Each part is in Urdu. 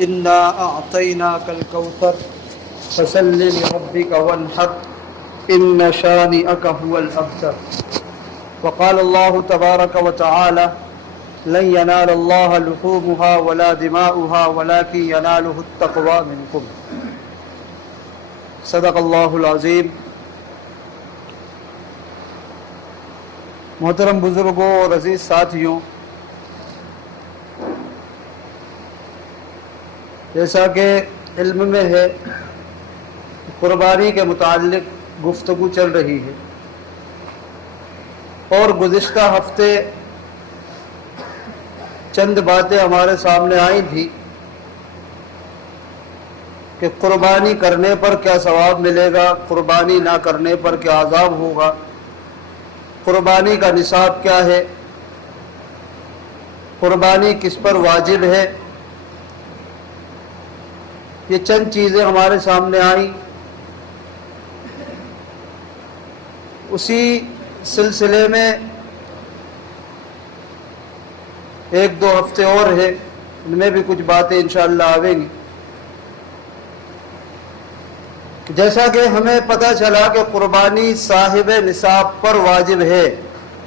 إنا أعطيناك الكوثر فصل لربك وانحر إن شانئك هو الأبتر. وقال الله تبارك وتعالى لن ينال الله لحومها ولا دماؤها ولكن يناله التقوى منكم. صدق اللہ العظیم. محترم بزرگوں اور عزیز ساتھیوں، جیسا کہ علم میں ہے قربانی کے متعلق گفتگو چل رہی ہے، اور گزشتہ ہفتے چند باتیں ہمارے سامنے آئی تھی کہ قربانی کرنے پر کیا ثواب ملے گا، قربانی نہ کرنے پر کیا عذاب ہوگا، قربانی کا نصاب کیا ہے، قربانی کس پر واجب ہے. یہ چند چیزیں ہمارے سامنے آئیں. اسی سلسلے میں ایک دو ہفتے اور ہے، ان میں بھی کچھ باتیں انشاءاللہ آئیں گی. جیسا کہ ہمیں پتہ چلا کہ قربانی صاحب نصاب پر واجب ہے،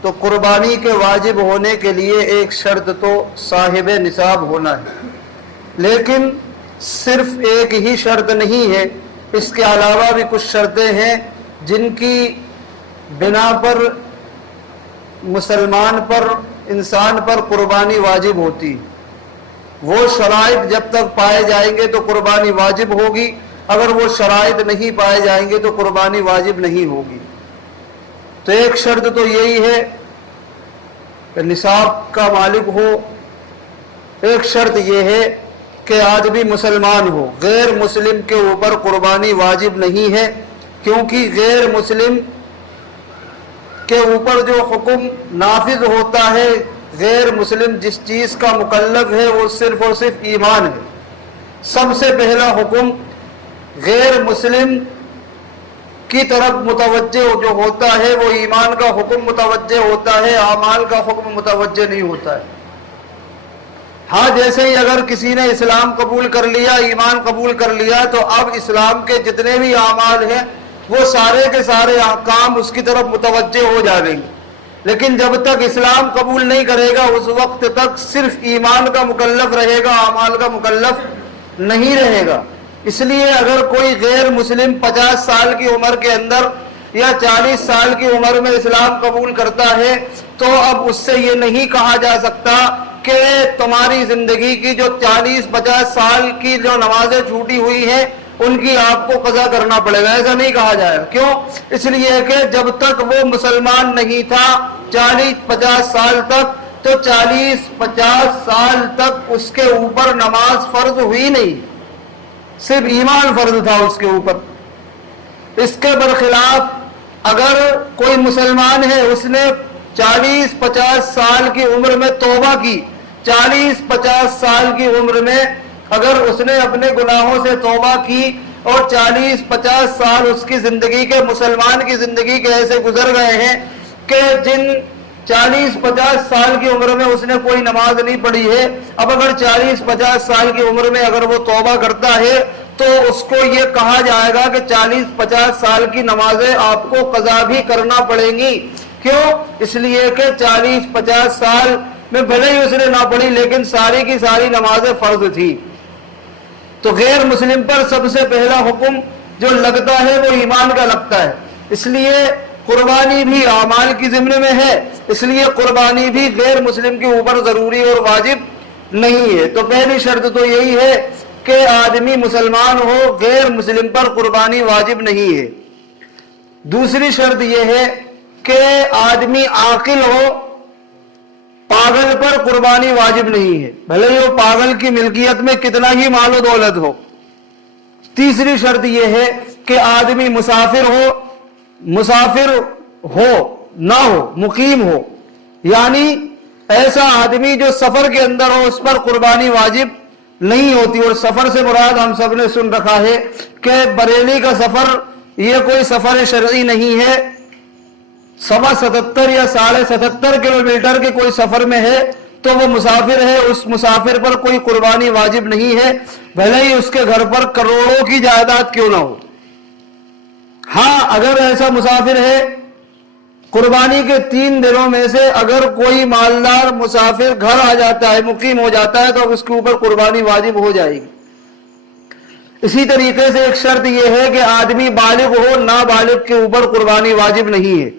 تو قربانی کے واجب ہونے کے لیے ایک شرط تو صاحب نصاب ہونا ہے. لیکن صرف ایک ہی شرط نہیں ہے، اس کے علاوہ بھی کچھ شرطیں ہیں جن کی بنا پر مسلمان پر، انسان پر قربانی واجب ہوتی. وہ شرائط جب تک پائے جائیں گے تو قربانی واجب ہوگی، اگر وہ شرائط نہیں پائے جائیں گے تو قربانی واجب نہیں ہوگی. تو ایک شرط تو یہی ہے کہ نصاب کا مالک ہو. ایک شرط یہ ہے کہ آدمی مسلمان ہو. غیر مسلم کے اوپر قربانی واجب نہیں ہے، کیونکہ غیر مسلم کے اوپر جو حکم نافذ ہوتا ہے، غیر مسلم جس چیز کا مکلف ہے وہ صرف اور صرف ایمان ہے. سب سے پہلا حکم غیر مسلم کی طرف متوجہ جو ہوتا ہے وہ ایمان کا حکم متوجہ ہوتا ہے، اعمال کا حکم متوجہ نہیں ہوتا ہے. ہاں، جیسے ہی اگر کسی نے اسلام قبول کر لیا، ایمان قبول کر لیا، تو اب اسلام کے جتنے بھی اعمال ہیں وہ سارے کے سارے کام اس کی طرف متوجہ ہو جائیں گے. لیکن جب تک اسلام قبول نہیں کرے گا اس وقت تک صرف ایمان کا مکلف رہے گا، اعمال کا مکلف نہیں رہے گا. اس لیے اگر کوئی غیر مسلم 50 سال کی عمر کے اندر یا 40 سال کی عمر میں اسلام قبول کرتا ہے تو اب اس سے یہ نہیں کہا جا سکتا کہ تمہاری زندگی کی جو 40-50 سال کی جو نمازیں چھوٹی ہوئی ہیں ان کی آپ کو قضا کرنا پڑے گا. ایسا نہیں کہا جائے گا. کیوں؟ اس لیے کہ جب تک وہ مسلمان نہیں تھا 40-50 سال تک، تو 40-50 سال تک اس کے اوپر نماز فرض ہوئی نہیں، صرف ایمان فرض تھا اس کے اوپر. اس کے برخلاف اگر کوئی مسلمان ہے، اس نے 40-50 سال کی عمر میں توبہ کی، 40-50 سال کی عمر میں اگر اس نے اپنے گناہوں سے توبہ کی اور 40-50 سال اس کی زندگی کے، مسلمان کی زندگی کے ایسے گزر گئے ہیں کہ جن 40-50 سال کی عمر میں اس نے کوئی نماز نہیں پڑھی ہے، اب اگر 40-50 سال کی عمر میں اگر وہ توبہ کرتا ہے تو اس کو یہ کہا جائے گا کہ 40-50 سال کی نمازیں آپ کو قضا بھی کرنا پڑیں گی. کیوں؟ اس لیے کہ 40-50 سال میں بھلے ہی اس نے نہ پڑھی لیکن ساری کی ساری نمازیں فرض تھی. تو غیر مسلم پر سب سے پہلا حکم جو لگتا ہے وہ ایمان کا لگتا ہے. اس لیے قربانی بھی اعمال کی ضمن میں ہے، اس لیے قربانی بھی غیر مسلم کے اوپر ضروری اور واجب نہیں ہے. تو پہلی شرط تو یہی ہے کہ آدمی مسلمان ہو، غیر مسلم پر قربانی واجب نہیں ہے. دوسری شرط یہ ہے کہ آدمی عاقل ہو، پاگل پر قربانی واجب نہیں ہے، بھلے ہی وہ پاگل کی ملکیت میں کتنا ہی مال و دولت ہو. تیسری شرط یہ ہے کہ آدمی مسافر ہو، مسافر ہو نہ ہو، مقیم ہو، یعنی ایسا آدمی جو سفر کے اندر ہو اس پر قربانی واجب نہیں ہوتی. اور سفر سے مراد ہم سب نے سن رکھا ہے کہ بریلی کا سفر یہ کوئی سفر شرعی نہیں ہے. 77 یا 77.5 کلومیٹر کے کوئی سفر میں ہے تو وہ مسافر ہے، اس مسافر پر کوئی قربانی واجب نہیں ہے. بھلے ہی اس کے گھر پر کروڑوں کی جائیداد کیوں نہ ہو۔ ہاں اگر ایسا مسافر ہے، قربانی کے 3 دنوں میں سے اگر کوئی مالدار مسافر گھر آ جاتا ہے، مقیم ہو جاتا ہے، تو اس کے اوپر قربانی واجب ہو جائے گی۔ اسی طریقے سے ایک شرط یہ ہے کہ آدمی بالغ ہو، نابالغ کے اوپر قربانی واجب نہیں ہے۔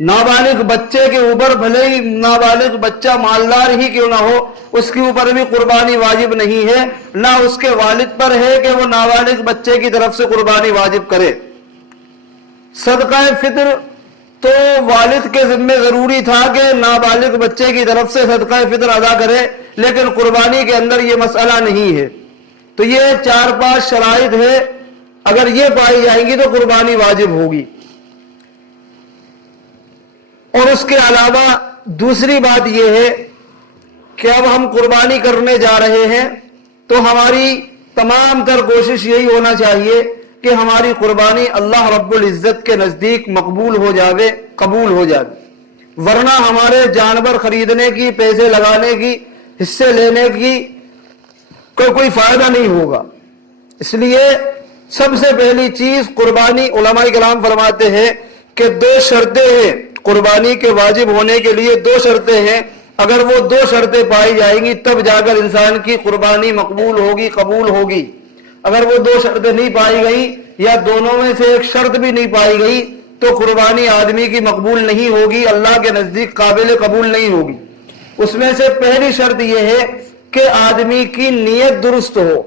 نابالغ بچے کے اوپر، بھلے ہی نابالغ بچہ مالدار ہی کیوں نہ ہو، اس کے اوپر بھی قربانی واجب نہیں ہے، نہ اس کے والد پر ہے کہ وہ نابالغ بچے کی طرف سے قربانی واجب کرے۔ صدقہ فطر تو والد کے ذمہ ضروری تھا کہ نابالغ بچے کی طرف سے صدقہ فطر ادا کرے، لیکن قربانی کے اندر یہ مسئلہ نہیں ہے۔ تو یہ 4-5 شرائط ہے، اگر یہ پائی جائیں گی تو قربانی واجب ہوگی۔ اور اس کے علاوہ دوسری بات یہ ہے کہ اب ہم قربانی کرنے جا رہے ہیں تو ہماری تمام تر کوشش یہی ہونا چاہیے کہ ہماری قربانی اللہ رب العزت کے نزدیک مقبول ہو جاوے، قبول ہو جائے، ورنہ ہمارے جانور خریدنے کی، پیسے لگانے کی، حصے لینے کی کوئی فائدہ نہیں ہوگا۔ اس لیے سب سے پہلی چیز قربانی، علماء کرام فرماتے ہیں کہ 2 شرطیں ہیں قربانی کے واجب ہونے کے لیے، 2 شرطیں ہیں، اگر وہ 2 شرطیں پائی جائیں گی تب جا کر انسان کی قربانی مقبول ہوگی، قبول ہوگی۔ اگر وہ 2 شرطیں نہیں پائی گئی یا دونوں میں سے ایک شرط بھی نہیں پائی گئی تو قربانی آدمی کی مقبول نہیں ہوگی، اللہ کے نزدیک قابل قبول نہیں ہوگی۔ اس میں سے پہلی شرط یہ ہے کہ آدمی کی نیت درست ہو۔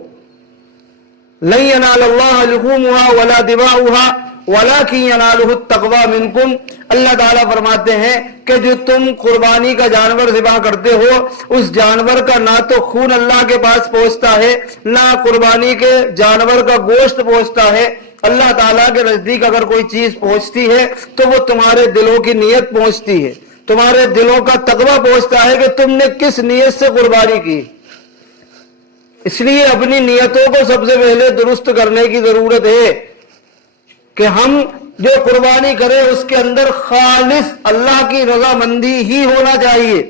لن ینال اللہ لحومها ولا دماؤها ولکن ینالہ التقوی منکم۔ اللہ تعالیٰ فرماتے ہیں کہ جو تم قربانی کا جانور ذبح کرتے ہو، اس جانور کا نہ تو خون اللہ کے پاس پہنچتا ہے، نہ قربانی کے جانور کا گوشت پہنچتا ہے۔ اللہ تعالیٰ کے نزدیک اگر کوئی چیز پہنچتی ہے تو وہ تمہارے دلوں کی نیت پہنچتی ہے، تمہارے دلوں کا تقوی پہنچتا ہے کہ تم نے کس نیت سے قربانی کی۔ اس لیے اپنی نیتوں کو سب سے پہلے درست کرنے کی ضرورت ہے کہ ہم جو قربانی کریں اس کے اندر خالص اللہ کی رضامندی ہی ہونا چاہیے۔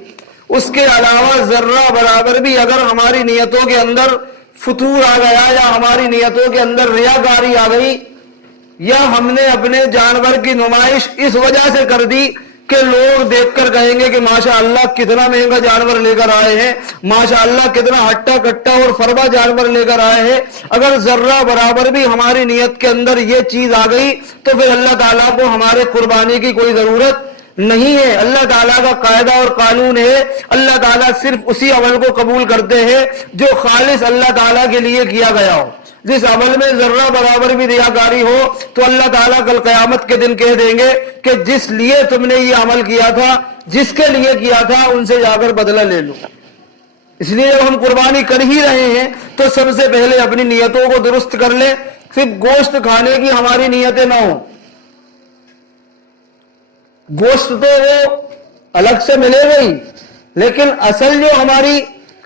اس کے علاوہ ذرہ برابر بھی اگر ہماری نیتوں کے اندر فتور آ گیا یا ہماری نیتوں کے اندر ریاکاری آ گئی یا ہم نے اپنے جانور کی نمائش اس وجہ سے کر دی کہ لوگ دیکھ کر کہیں گے کہ ماشاءاللہ کتنا مہنگا جانور لے کر آئے ہیں، ماشاءاللہ کتنا ہٹا کٹا اور فربا جانور لے کر آئے ہیں، اگر ذرہ برابر بھی ہماری نیت کے اندر یہ چیز آ گئی تو پھر اللہ تعالیٰ کو ہمارے قربانی کی کوئی ضرورت نہیں ہے۔ اللہ تعالیٰ کا قاعدہ اور قانون ہے، اللہ تعالیٰ صرف اسی عمل کو قبول کرتے ہیں جو خالص اللہ تعالیٰ کے لیے کیا گیا ہو۔ جس عمل میں ذرہ برابر بھی ریاکاری ہو تو اللہ تعالیٰ کل قیامت کے دن کہہ دیں گے کہ جس لیے تم نے یہ عمل کیا تھا، جس کے لیے کیا تھا، ان سے جا کر بدلہ لے لو۔ اس لیے جب ہم قربانی کر ہی رہے ہیں تو سب سے پہلے اپنی نیتوں کو درست کر لیں۔ صرف گوشت کھانے کی ہماری نیتیں نہ ہوں، گوشت تو وہ الگ سے ملے گا ہی، لیکن اصل جو ہماری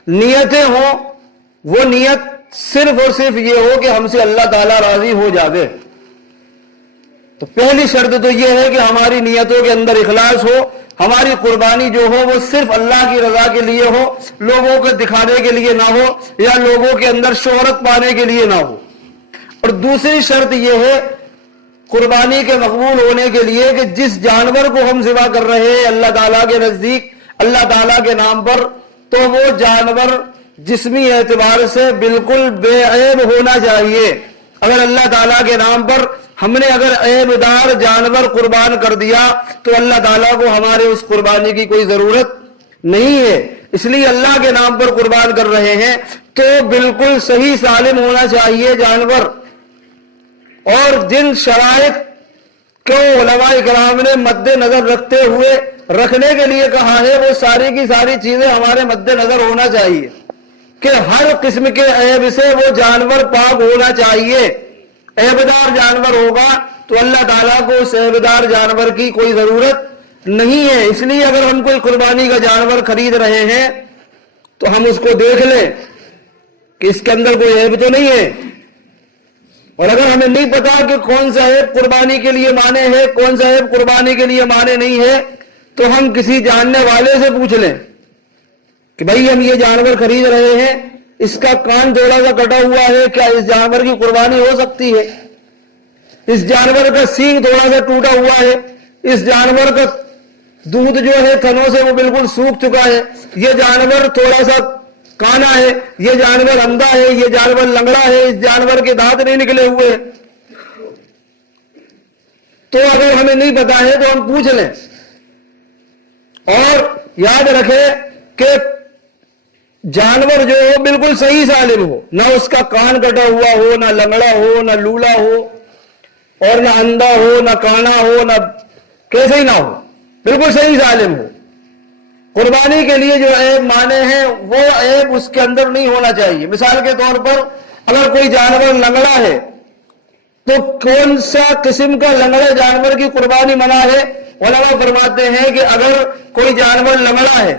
نیتیں ہوں وہ نیت صرف اور صرف یہ ہو کہ ہم سے اللہ تعالیٰ راضی ہو جاوے۔ تو پہلی شرط تو یہ ہے کہ ہماری نیتوں کے اندر اخلاص ہو، ہماری قربانی جو ہو وہ صرف اللہ کی رضا کے لیے ہو، لوگوں کو دکھانے کے لیے نہ ہو یا لوگوں کے اندر شہرت پانے کے لیے نہ ہو۔ اور دوسری شرط یہ ہے قربانی کے مقبول ہونے کے لیے کہ جس جانور کو ہم ذبح کر رہے ہیں اللہ تعالیٰ کے نزدیک، اللہ تعالیٰ کے نام پر، تو وہ جانور جسمی اعتبار سے بالکل بے عیب ہونا چاہیے۔ اگر اللہ تعالیٰ کے نام پر ہم نے اگر عیب دار جانور قربان کر دیا تو اللہ تعالیٰ کو ہمارے اس قربانی کی کوئی ضرورت نہیں ہے۔ اس لیے اللہ کے نام پر قربان کر رہے ہیں تو بالکل صحیح سالم ہونا چاہیے جانور۔ اور جن شرائط کو علماء کرام نے مد نظر رکھتے ہوئے رکھنے کے لیے کہا ہے وہ ساری کی ساری چیزیں ہمارے مد نظر ہونا چاہیے کہ ہر قسم کے عیب سے وہ جانور پاک ہونا چاہیے۔ عیبدار جانور ہوگا تو اللہ تعالیٰ کو اس عیبدار جانور کی کوئی ضرورت نہیں ہے۔ اس لیے اگر ہم کوئی قربانی کا جانور خرید رہے ہیں تو ہم اس کو دیکھ لیں کہ اس کے اندر کوئی عیب تو نہیں ہے، اور اگر ہمیں نہیں پتا کہ کون سا عیب قربانی کے لیے مانے ہے، کون سا عیب قربانی کے لیے مانے نہیں ہے، تو ہم کسی جاننے والے سے پوچھ لیں کہ بھائی ہم یہ جانور خرید رہے ہیں، اس کا کان تھوڑا سا کٹا ہوا ہے، کیا اس جانور کی قربانی ہو سکتی ہے؟ اس جانور کا سینگ تھوڑا سا ٹوٹا ہوا ہے، اس جانور کا دودھ جو ہے تھنوں سے وہ بالکل سوکھ چکا ہے، یہ جانور تھوڑا سا کانا ہے، یہ جانور اندھا ہے، یہ جانور لنگڑا ہے، اس جانور کے دانت نہیں نکلے ہوئے، تو اگر ہمیں نہیں پتا ہے تو ہم پوچھ لیں۔ اور یاد رکھیں کہ جانور جو ہو بالکل صحیح سالم ہو، نہ اس کا کان کٹا ہوا ہو، نہ لنگڑا ہو، نہ لولا ہو، اور نہ اندھا ہو، نہ کانا ہو، نہ کیسے ہی نہ ہو، بالکل صحیح سالم ہو۔ قربانی کے لیے جو عیب مانے ہیں وہ عیب اس کے اندر نہیں ہونا چاہیے۔ مثال کے طور پر اگر کوئی جانور لنگڑا ہے تو کون سا قسم کا لنگڑے جانور کی قربانی منع ہے؟ علماء فرماتے ہیں کہ اگر کوئی جانور لنگڑا ہے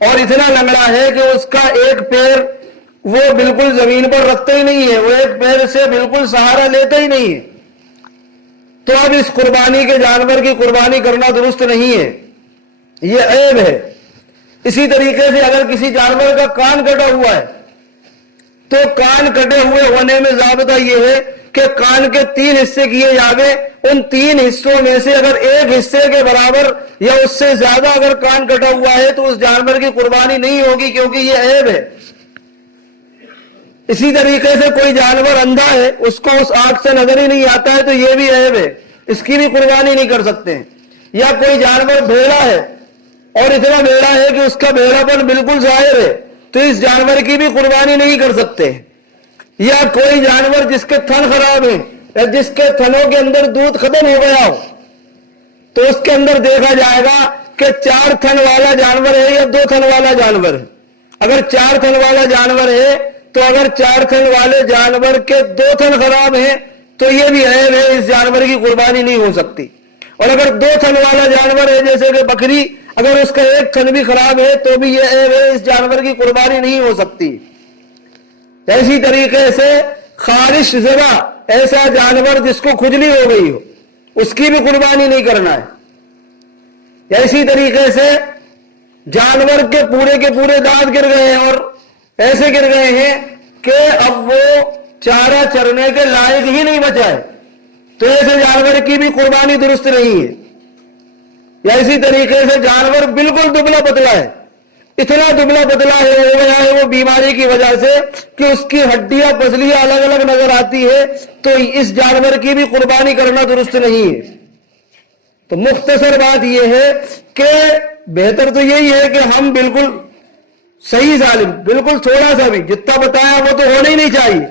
اور اتنا لنگڑا ہے کہ اس کا ایک پیر وہ بالکل زمین پر رکھتا ہی نہیں ہے، وہ ایک پیر سے بالکل سہارا لیتا ہی نہیں ہے، تو اب اس قربانی کے جانور کی قربانی کرنا درست نہیں ہے، یہ عیب ہے۔ اسی طریقے سے اگر کسی جانور کا کان کٹا ہوا ہے تو کان کٹے ہوئے ہونے میں ضابطہ یہ ہے کہ کان کے 3 حصے کیے جاوے، ان 3 حصوں میں سے اگر ایک حصے کے برابر یا اس سے زیادہ اگر کان کٹا ہوا ہے تو اس جانور کی قربانی نہیں ہوگی، کیونکہ یہ عیب ہے۔ اسی طریقے سے کوئی جانور اندھا ہے، اس کو اس آنکھ سے نظر ہی نہیں آتا ہے تو یہ بھی عیب ہے، اس کی بھی قربانی نہیں کر سکتے ہیں۔ یا کوئی جانور بھیڑا ہے اور اتنا بھیڑا ہے کہ اس کا بھیڑا پن بالکل ظاہر ہے تو اس جانور کی بھی قربانی نہیں کر سکتے۔ یا کوئی جانور جس کے تھن خراب ہیں یا جس کے تھنوں کے اندر دودھ ختم ہو گیا ہو تو اس کے اندر دیکھا جائے گا کہ 4 تھن والا جانور ہے یا 2 تھن والا جانور ہے۔ اگر 4 تھن والا جانور ہے تو اگر 4 تھن والے جانور کے 2 تھن خراب ہیں تو یہ بھی عیب ہے، اس جانور کی قربانی نہیں ہو سکتی۔ اور اگر 2 تھن والا جانور ہے جیسے کہ بکری، اگر اس کا ایک تھن بھی خراب ہے تو بھی یہ عیب ہے، اس جانور کی قربانی نہیں ہو سکتی۔ ایسی طریقے سے خارش زدہ ایسا جانور جس کو کھجلی ہو گئی ہو اس کی بھی قربانی نہیں کرنا ہے۔ اسی طریقے سے جانور کے پورے دانت گر گئے ہیں اور ایسے گر گئے ہیں کہ اب وہ چارہ چرنے کے لائق ہی نہیں بچا ہے تو ایسے جانور کی بھی قربانی درست نہیں ہے۔ یا اسی طریقے سے جانور بالکل دبلا پتلا ہے، اتنا دبلا پتلا ہو گیا ہے وہ بیماری کی وجہ سے کہ اس کی ہڈیاں پسلیاں الگ الگ نظر آتی ہے تو اس جانور کی بھی قربانی کرنا درست نہیں ہے۔ تو مختصر بات یہ ہے کہ بہتر تو یہی ہے کہ ہم بالکل صحیح سالم، بالکل تھوڑا سا بھی جتنا بتایا وہ تو ہونا ہی نہیں چاہیے،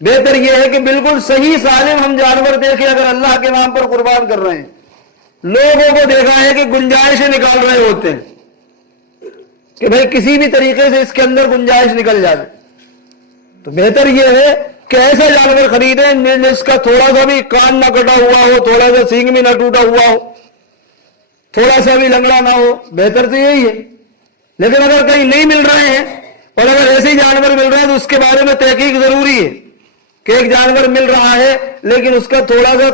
بہتر یہ ہے کہ بالکل صحیح سالم ہم جانور دیکھیں اگر اللہ کے نام پر قربان کر رہے ہیں۔ لوگوں کو دیکھا ہے کہ گنجائشیں نکال رہے ہوتے ہیں کہ بھئی کسی بھی طریقے سے اس کے اندر گنجائش نکل جائے، تو بہتر یہ ہے کہ ایسا جانور خریدیں جس کا تھوڑا سا بھی کان نہ کٹا ہوا ہو، تھوڑا سا سینگ بھی نہ ٹوٹا ہوا ہو، تھوڑا سا بھی لنگڑا نہ ہو، بہتر تو یہی ہے۔ لیکن اگر کہیں نہیں مل رہے ہیں اور اگر ایسے ہی جانور مل رہے ہیں تو اس کے بارے میں تحقیق ضروری ہے کہ ایک جانور مل رہا ہے لیکن اس کا تھوڑا سا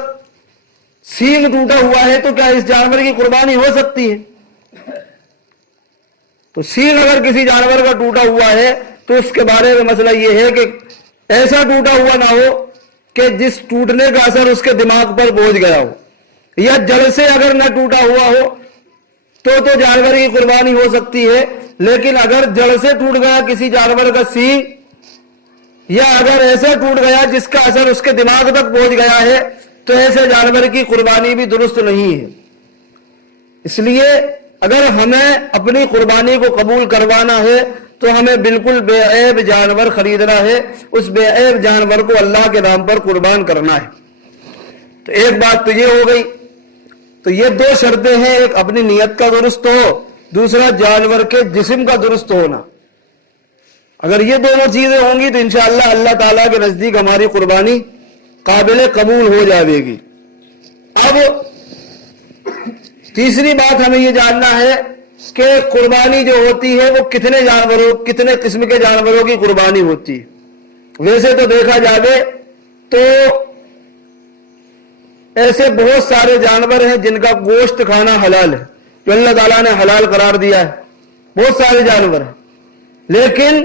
سینگ ٹوٹا ہوا ہے تو کیا اس جانور کی قربانی ہو سکتی ہے؟ تو سینگ اگر کسی جانور کا ٹوٹا ہوا ہے تو اس کے بارے میں مسئلہ یہ ہے کہ ایسا ٹوٹا ہوا نہ ہو کہ جس ٹوٹنے کا اثر اس کے دماغ پر پہنچ گیا ہو، یا جڑ سے اگر نہ ٹوٹا ہوا ہو تو جانور کی قربانی ہو سکتی ہے۔ لیکن اگر جڑ سے ٹوٹ گیا کسی جانور کا سینگ یا اگر ایسا ٹوٹ گیا جس کا اثر اس کے دماغ تک پہنچ گیا ہے تو ایسے جانور کی قربانی بھی درست نہیں ہے۔ اس لیے اگر ہمیں اپنی قربانی کو قبول کروانا ہے تو ہمیں بالکل بے عیب جانور خریدنا ہے، اس بے عیب جانور کو اللہ کے نام پر قربان کرنا ہے۔ تو ایک بات تو یہ ہو گئی، تو یہ 2 شرطیں ہیں، ایک اپنی نیت کا درست ہو، دوسرا جانور کے جسم کا درست ہونا۔ اگر یہ دونوں چیزیں ہوں گی تو انشاءاللہ اللہ تعالیٰ کے نزدیک ہماری قربانی قابل قبول ہو جائے گی۔ اب تیسری بات ہمیں یہ جاننا ہے کہ قربانی جو ہوتی ہے وہ کتنے جانوروں، کتنے قسم کے جانوروں کی قربانی ہوتی ہے۔ ویسے تو دیکھا جائے تو ایسے بہت سارے جانور ہیں جن کا گوشت کھانا حلال ہے، جو اللہ تعالیٰ نے حلال قرار دیا ہے، بہت سارے جانور ہیں، لیکن